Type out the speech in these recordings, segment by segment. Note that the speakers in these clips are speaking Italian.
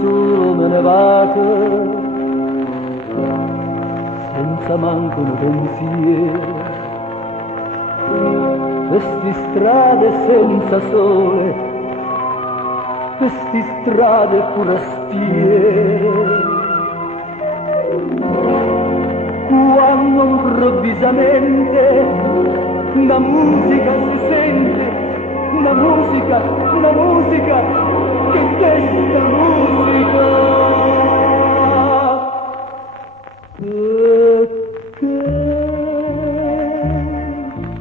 solo me ne vado, senza manco un pensiero, queste strade senza sole, queste strade forastiere. Quando improvvisamente una musica si sente, una musica, che questa musica, perché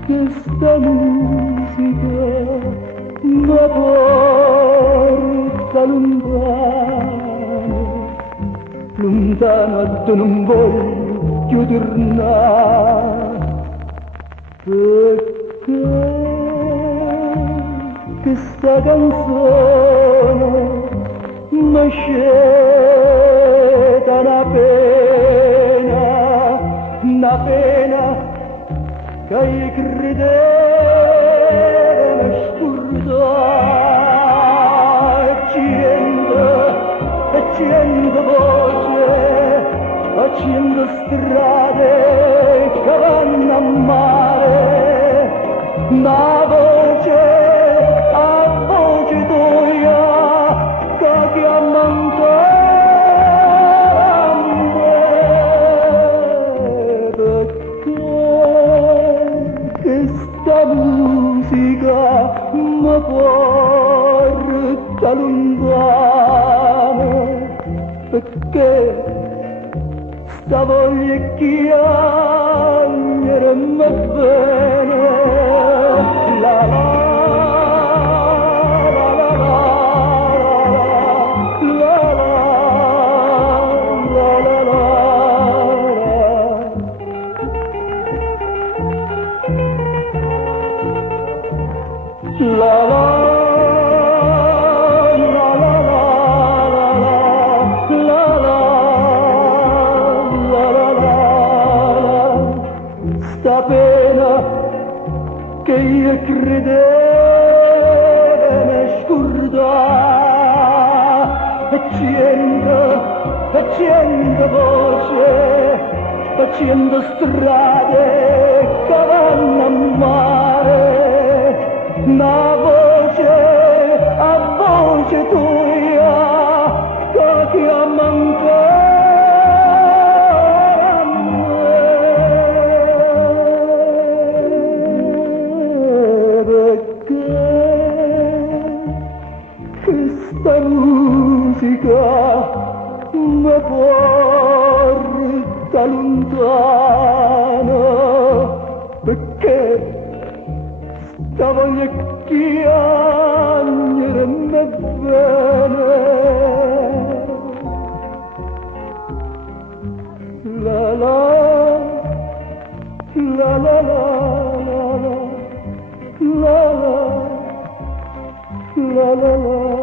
questa musica mi porta lontano, lontano dove non voglio più tornare, perché questa canzone mi sceta una pena che io credevo mi scordare, e cento voce, facendo strade che vanno a mare, ma voce tua che chiama ancora a me, perché questa musica mi porta lontano, perché sta voglia chiamare me bene, la la la la la la la la la la la. Sta pena che io credevo mi scordare, e cento voce, facendo strade che vanno a mare, ma a voce tua che chiama ancora a me, questa musica mi porta lontano, perché sta voglia chiamare me bene, la la la la la la la la la la la.